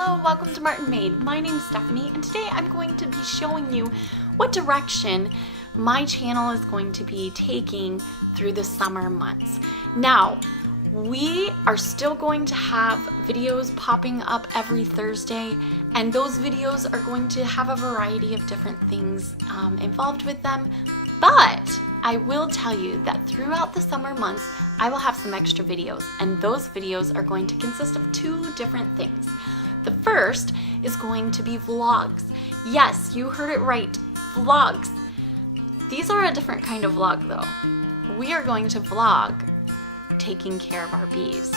Hello, welcome to Martinmade. My name is Stephanie, and today I'm going to be showing you what direction my channel is going to be taking through the summer months. Now, we are still going to have videos popping up every Thursday, and those videos are going to have a variety of different things involved with them, but I will tell you that throughout the summer months, I will have some extra videos, and those videos are going to consist of two different things. The first is going to be vlogs. Yes, you heard it right, vlogs. These are a different kind of vlog though. We are going to vlog taking care of our bees.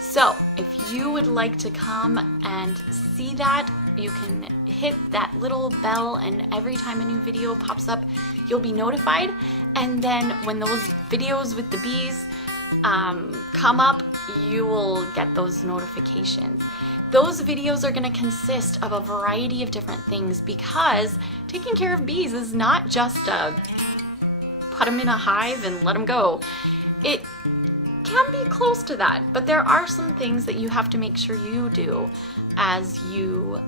So if you would like to come and see that, you can hit that little bell, and every time a new video pops up, you'll be notified. And then when those videos with the bees come up, you will get those notifications. Those videos are going to consist of a variety of different things, because taking care of bees is not just a put them in a hive and let them go. It can be close to that, but there are some things that you have to make sure you do as you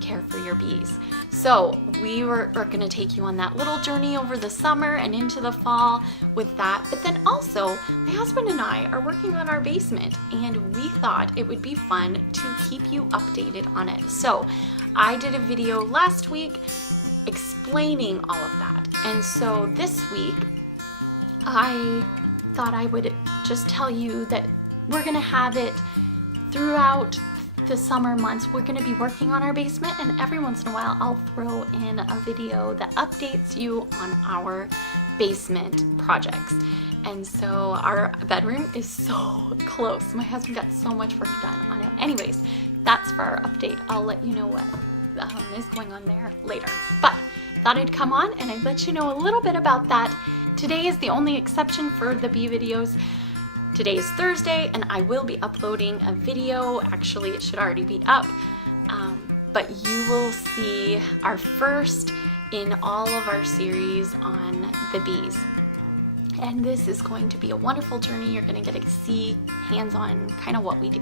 care for your bees. So we are going to take you on that little journey over the summer and into the fall with that. But then also, my husband and I are working on our basement, and we thought it would be fun to keep you updated on it. So I did a video last week explaining all of that. And so this week, I thought I would just tell you that we're going to have it throughout the summer months. We're going to be working on our basement, and every once in a while I'll throw in a video that updates you on our basement projects. And so our bedroom is so close. My husband got so much work done on it. Anyways, that's for our update. I'll let you know what is going on there later. But thought I'd come on and I'd let you know a little bit about that. Today is the only exception for the bee videos. Today is Thursday, and I will be uploading a video. Actually, it should already be up, but you will see our first in all of our series on the bees. And this is going to be a wonderful journey. You're going to get to see hands-on kind of what we do.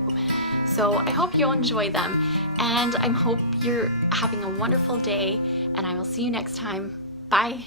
So I hope you'll enjoy them, and I hope you're having a wonderful day, and I will see you next time. Bye.